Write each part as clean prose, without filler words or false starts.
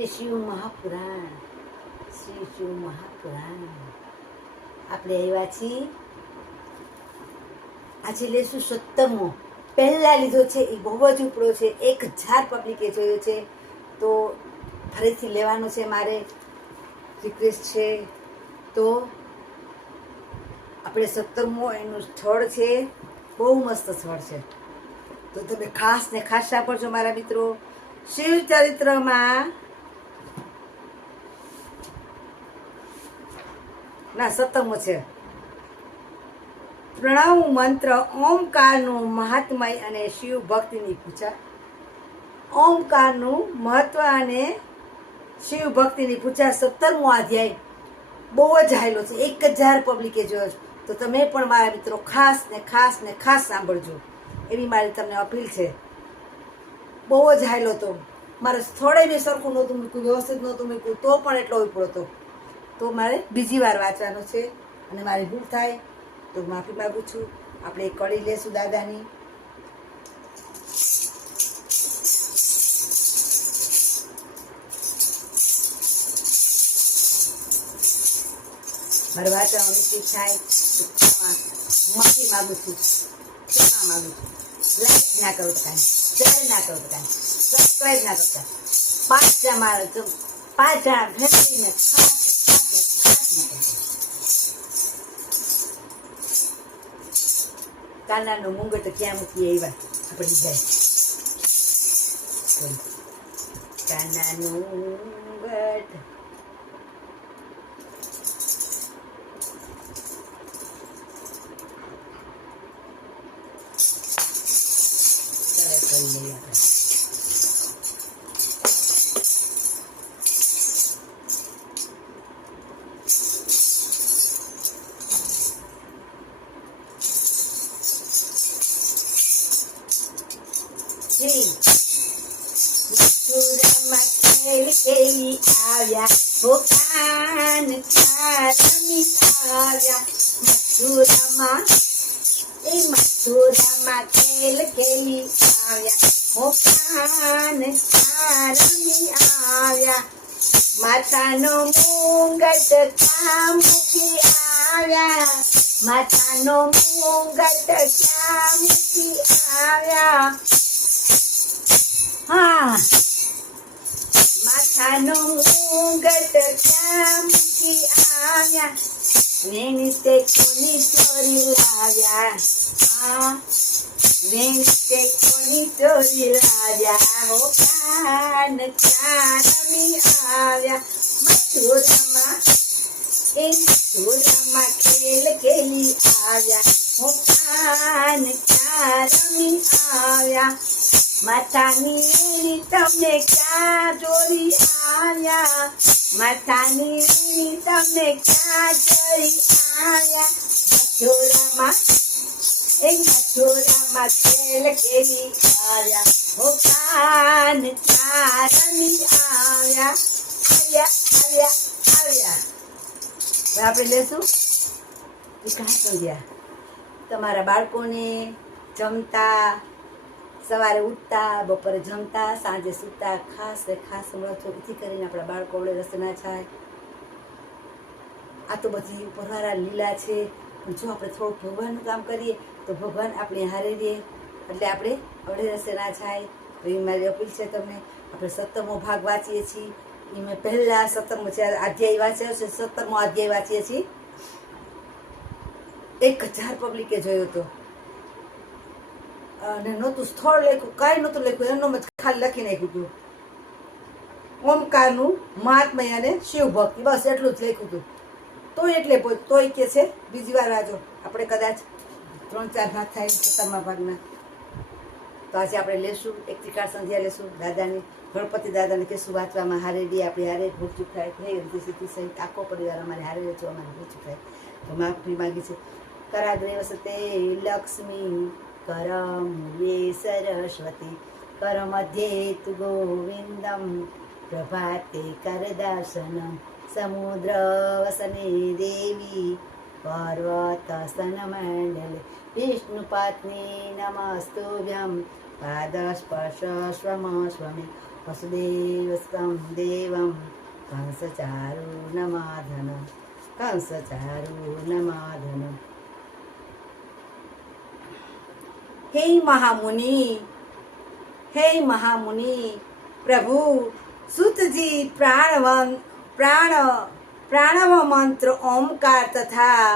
શ્રી શિવ મહાપુરાણ, શ્રી શિવ મહાપુરાણ આપણે આવ્યા છીએ. આજે લેશું 17મો. પહેલા લીધો છે એ બહુ જ ઉપડો છે, 1000 પબ્લિકે જોયો છે, તો ફરીથી લેવાનો છે. મારે રિક્વેસ્ટ છે. તો આપણે 17મો એનું સ્થળ છે, બહુ મસ્ત સ્થળ છે, તો તમે ખાસ ને ખાસ સાંભળજો મારા મિત્રો. શિવ ચરિત્રમાં ના 17મો છે. પ્રણવ મંત્ર ઓમકારનું મહાત્મય અને શિવ ભક્તિની પૂજા. ઓમકારનું મહત્વ અને શિવ ભક્તિની પૂજા 17મો અધ્યાય બહુ જ હાયલો છે, 1000 પબ્લિકે જોયો છે. તો તમે પણ મારા મિત્રો ખાસ ને ખાસ ને ખાસ સાંભળજો, એવી મારી તમને અપીલ છે. બહુ જ હાયલો તો મારે સ્થળે બી સરખું નહોતું મૂક્યું, વ્યવસ્થિત નહોતું મૂક્યું, તો પણ એટલો ઉપડો હતો. તો મારે બીજી વાર વાંચવાનો છે, અને મારી ભૂલ થાય તો માફી માગું છું. આપણે કળી લેશું દાદાની. મારે વાંચવાનું નિશ્ચિત થાય તો માફી માગું છું, ક્ષમા માગું છું. લાઈક ના કરો તો કાંઈ, શેર ના કરો તો કાંઈ, સબસ્ક્રાઈબ ના કરતા. 5 જણા મારે 5 જણા ફેમિલીને ખાસ કાનાનો મુંગટ ક્યાં મૂકી આવ્યા આપણે જાય. કાનાનું મુંગટ કરી લઈએ આપણે. મથુરામાં ખેલ ખેલી આવ્યા, હો કાન ચારમી આવ્યા. મથુરામાં ખેલ ખેલી આવ્યા, હો કાન ચારમી આવ્યા. માતાનો મુંગટ ક્યાં મૂકી આવ્યા, માતાનો મુંગટ ક્યાં મૂકી આવ્યા. હા, માથાનો મુંગટ ક્યાં મૂકી આવ્યા, વેણી તે કોની ચોરી લાવ્યા. હા, વેણી તે કોની ચોરી લાવ્યા, હો કાન ચારમી આવ્યા. મથુરામાં ખેલ ખેલી આવ્યા, હો કાન ચારમી આવ્યા. માતાની વેણી તમને ક્યાં ચોરી આવ્યા, માતાની વેણી તમને ક્યાં ચોરી આવ્યા. મથુરામાં ખેલ ખેલી આવ્યા, હો કાન ચારમી આવ્યા. આવ્યા. આપણે લેશું કાં સમજ્યા. તમારા બાળકોને જમતા, સવારે ઉઠતા, બપોરે જમતા, સાંજે સૂતા ખાસ મળો, જેથી કરીને આપણા બાળકો વડે રસ્તે ના થાય. આ તો બધી ઉપરવાળા લીલા છે, પણ જો આપણે થોડુંક ભગવાનનું કામ કરીએ તો ભગવાન આપણે હારે રહે, એટલે આપણે અવળે રસ્તે ના થાય. તો એ મારી અપીલ છે તમને. આપણે 17મો ભાગ વાંચીએ છીએ, એ મેં પહેલાં 17મો અધ્યાય વાંચ્યો છે, 17મો અધ્યાય વાંચીએ છીએ. 1000 પબ્લિકે જોયો હતો, અને નહોતું સ્થળ લખ્યું, કાંઈ નહોતું લખ્યું, એમનો ખાલી લખી નાખ્યું હતું ઓમકારનું મહાત્મય અને શિવ ભક્તિ, બસ એટલું જ લખ્યું હતું. તો એટલે તોય કે છે બીજી વાર વાંચો. આપણે કદાચ 3-4 ભાગ થાય 17મા ભાગના. તો આજે આપણે લેશું એક ત્રિકાળ સંધ્યા લેશું દાદાની, ગણપતિ દાદાને કહેશું વાંચવામાં હારે રહી, આપણે હારે ભૂલ ચૂક થાય થઈ રીતે સીધી સહિત આખો પરિવાર અમારે હારે રહેજો, અમારે ભૂલ ચૂક થાય તો માફી માગી છે. કરાગ્રે વસતે લક્ષ્મી, કરમૂલે સરસ્વતી, કરમધ્યે તુ ગોવિંદમ, પ્રભાતે કરદર્શનમ, સમુદ્ર વસને દેવી, પર્વત સ્તનમંડલે, વિષ્ણુપત્ની નમસ્તુભ્યમ, પાદસ્પર્શ સ્વમ સ્વમે, વસુદેવસ્તમ દેવમ કંસચારૂનમાધન કંસચારૂનમાધન. હે મહામુનિ, હે મહામુનિ, પ્રભુ સુતજી પ્રાણવ મંત્ર ઓમકાર તથા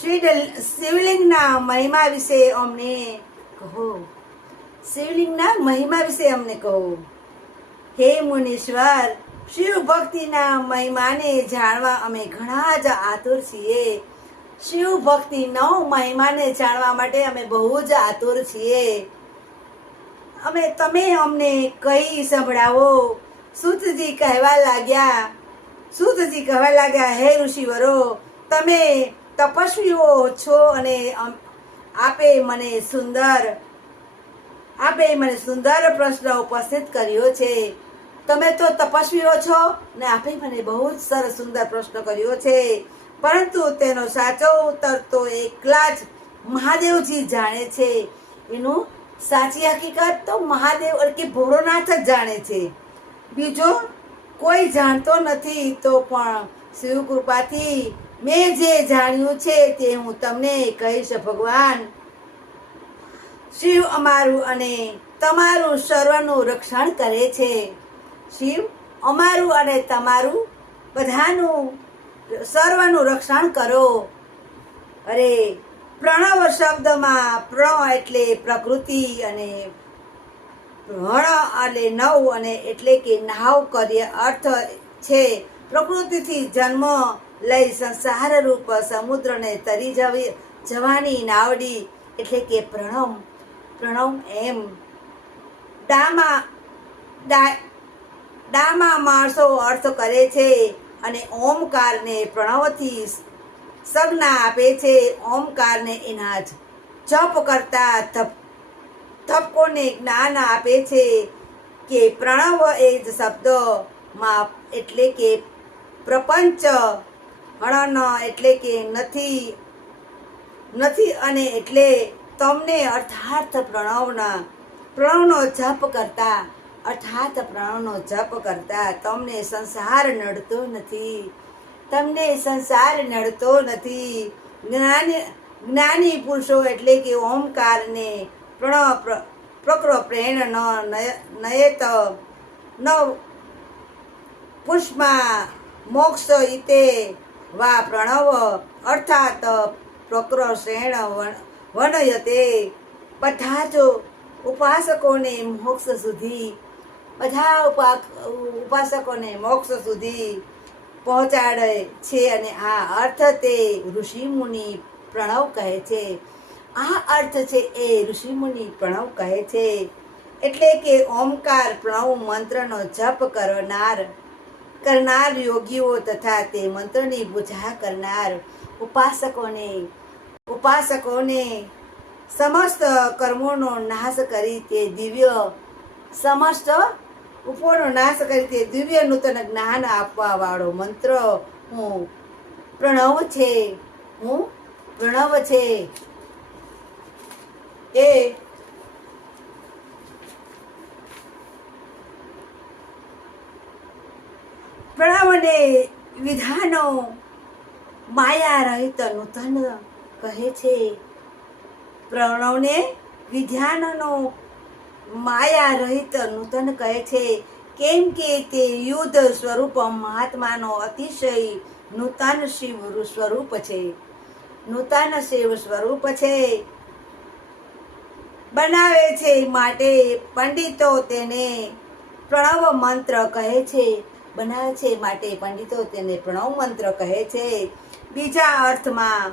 શિવલિંગના મહિમા વિશે અમને કહો. શિવલિંગના મહિમા વિશે અમને કહો. હે મુનીશ્વર, શિવ ભક્તિના મહિમાને જાણવા અમે ઘણા જ આતુર છીએ. શિવ ભક્તિનો મહિમાને જાણવા માટે અમે બહુ જ આતુર છીએ. તમે અમને કહી સંભળાવો. સૂતજી કહેવા લાગ્યા, હે ઋષિવરો, તમે તપસ્વીઓ છો અને આપે મને સુંદર પ્રશ્ન ઉપસ્થિત કર્યો છે. તમે તો તપસ્વીઓ છો ને આપે મને બહુ જ સરસ સુંદર પ્રશ્ન કર્યો છે, પરંતુ તેનો સાચો ઉત્તર તો એકલા જ મહાદેવજી જાણે છે. એનું સાચી હકીકત તો મહાદેવ કે ભોળોનાથ જ જાણે છે. બીજો કોઈ જાણતો નથી. તો પણ શિવ કૃપાથી મેં જે જાણ્યું છે તે હું તમને કહીશ. ભગવાન શિવ અમારું અને તમારું સર્વનું રક્ષણ કરે છે. શિવ અમારું અને તમારું બધાનું સર્વનું રક્ષણ કરો. અરે, પ્રણવ શબ્દમાં પ્રણ એટલે પ્રકૃતિ અને હણ એટલે નવ અને એટલે કે નાવ કાર્ય અર્થ છે. પ્રકૃતિથી જન્મ લઈ સંસાર રૂપ સમુદ્રને તરી જવાની નાવડી એટલે કે પ્રણવ એમ. ડામાં માણસો અર્થ કરે છે અને ઓમકારને પ્રણવથી સંજ્ઞા આપે છે. ઓમકારને એના જ જપ કરતા તપકોને જ્ઞાન આપે છે કે પ્રણવ એ જ શબ્દમાં એટલે કે પ્રપંચ, હણન એટલે કે નથી અને એટલે તમને અર્થાત પ્રણવનો જપ કરતા તમને સંસાર નડતો નથી. જ્ઞાની પુરુષો એટલે કે ઓમકારને પ્રકૃ પ્રેણ નયત ન પુષ્પમાં મોક્ષ ઇતે વા પ્રણવ અર્થાત પ્રકૃષેણ વનયતે. બધા જ ઉપાસકોને મોક્ષ સુધી પહોંચાડે છે અને આ અર્થ તે ઋષિમુનિ પ્રણવ કહે છે. એટલે કે ઓમકાર પ્રણવ મંત્રનો જપ કરનાર યોગીઓ તથા તે મંત્રની પૂજા કરનાર ઉપાસકોને સમસ્ત કર્મોનો નાશ કરી તે દિવ્ય નૂતન જ્ઞાન આપવા વાળો મંત્ર હું પ્રણવ છે. એ પ્રણવને વિધાનો માયા રહિત નૂતન કહે છે. પ્રણવને વિધાનનો માયા રહિત નૂતન કહે છે, કેમ કે તે યુદ્ધ સ્વરૂપ મહાત્માનો અતિશય નૂતન શિવ સ્વરૂપ છે. બનાવે છે માટે પંડિતો તેને પ્રણવ મંત્ર કહે છે. બીજા અર્થમાં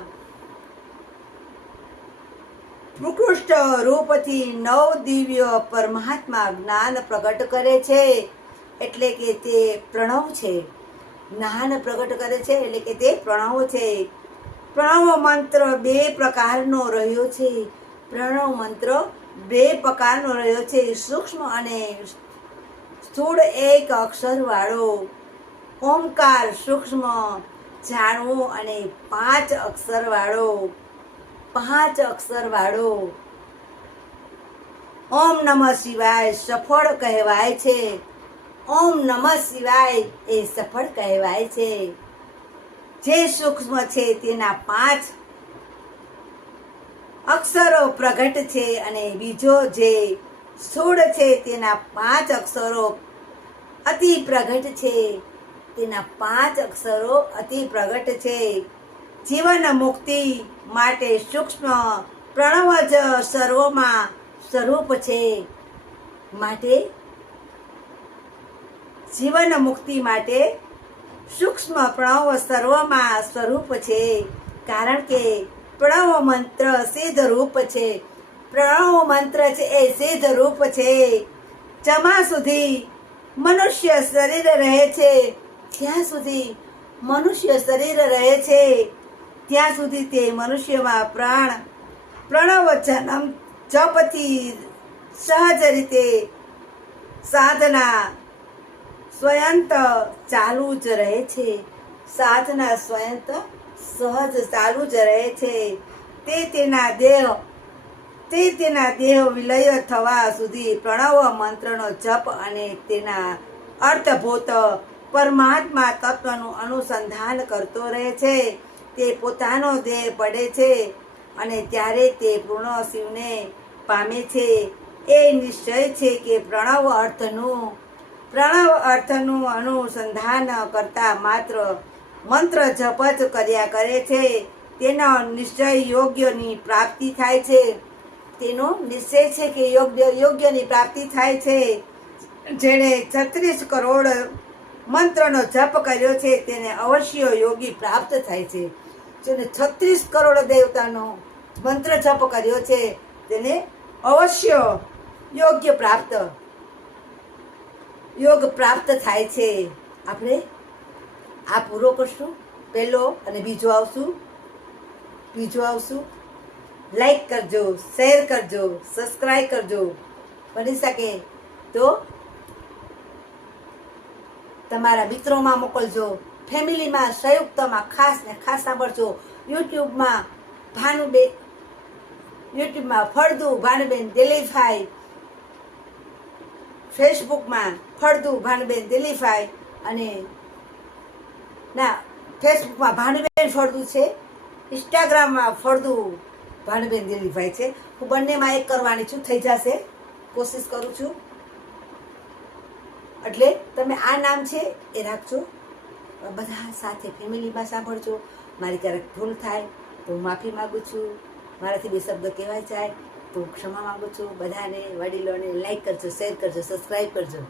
ઉત્કૃષ્ટ રૂપથી નવ દિવ્ય પરમાત્મા જ્ઞાન પ્રગટ કરે છે એટલે કે તે પ્રણવ છે. પ્રણવ મંત્ર બે પ્રકારનો રહ્યો છે. સૂક્ષ્મ અને સ્થૂળ એક અક્ષર વાળો ઓમકાર સૂક્ષ્મ જાણવું અને 5 અક્ષર વાળો ઓમ નમઃ શિવાય સફળ કહેવાય છે. ઓમ નમઃ શિવાય એ સફળ કહેવાય છે. જે સૂક્ષ્મ છે તેના 5 અક્ષરો પ્રગટ છે અને બીજો જે સ્થૂળ છે તેના 5 અક્ષરો અતિ પ્રગટ છે. તેના 5 અક્ષરો અતિ પ્રગટ છે. જીવન મુક્તિ માટે સૂક્ષ્મ પ્રણવ જ સર્વમાં સ્વરૂપ છે. માટે જીવન મુક્તિ માટે સૂક્ષ્મ પ્રણવ સર્વમાં સ્વરૂપ છે. કારણ કે પ્રણવ મંત્ર સિદ્ધ રૂપ છે. પ્રણવ મંત્ર છે એ સિદ્ધ રૂપ છે. જમા સુધી મનુષ્ય શરીર રહે છે, જ્યાં સુધી મનુષ્ય શરીર રહે છે ત્યાં સુધી તે મનુષ્યમાં પ્રણવ જન્મ જપથી સહજ રીતે સાધના સ્વયંત ચાલુ જ રહે છે. સાધના સ્વયંત સહજ ચાલુ જ રહે છે. તે તેના દેહ વિલય થવા સુધી પ્રણવ મંત્રનો જપ અને તેના અર્થભૂત પરમાત્મા તત્વનું અનુસંધાન કરતો રહે છે. તે પોતાનો દેહ પડે છે અને ત્યારે તે પૂર્ણ શિવને પામે છે. એ નિશ્ચય છે કે પ્રણવ અર્થનું અનુસંધાન કરતા માત્ર મંત્ર જપ જ કર્યા કરે છે. તેનો નિશ્ચય યોગ્યની પ્રાપ્તિ થાય છે. તેનો નિશ્ચય છે કે યોગ્યની પ્રાપ્તિ થાય છે. જેણે 36 કરોડ મંત્રનો જપ કર્યો છે તેને અવશ્ય યોગી પ્રાપ્ત થાય છે. જેને 36 કરોડ દેવતાનો મંત્ર જપ કર્યો છે તેને અવશ્ય યોગ પ્રાપ્ત થાય છે. આપણે આ પૂરો કરશું. પહેલો અને બીજો આવશું. લાઈક કરજો, શેર કરજો, સબસ્ક્રાઈબ કરજો. બની શકે તો તમારા મિત્રોમાં મોકલજો, ફેમિલીમાં સંયુક્તમાં ખાસ ને ખાસ સાંભળજો. યુટ્યુબમાં ફળદુ ભાનુબેન દિલીપભાઈ, ફેસબુકમાં ફળદુ ભાનુબેન દિલીપભાઈ અને ફેસબુકમાં ભાનુબેન ફળદુ છે, ઇન્સ્ટાગ્રામમાં ફળદુ ભાનુબેન દિલીપભાઈ છે. હું બંનેમાં એક કરવાની છું, થઈ જશે, કોશિશ કરું છું. એટલે તમે આ નામ છે એ રાખજો. બધા સાથે ફેમિલીમાં સાંભળજો. મારી ક્યારેક ભૂલ થાય તો હું માફી માગું છું. મારાથી 2 શબ્દ કહેવાય જાય તો ક્ષમા માગું છું. બધાને વડીલોને લાઈક કરજો, શેર કરજો, સબસ્ક્રાઈબ કરજો.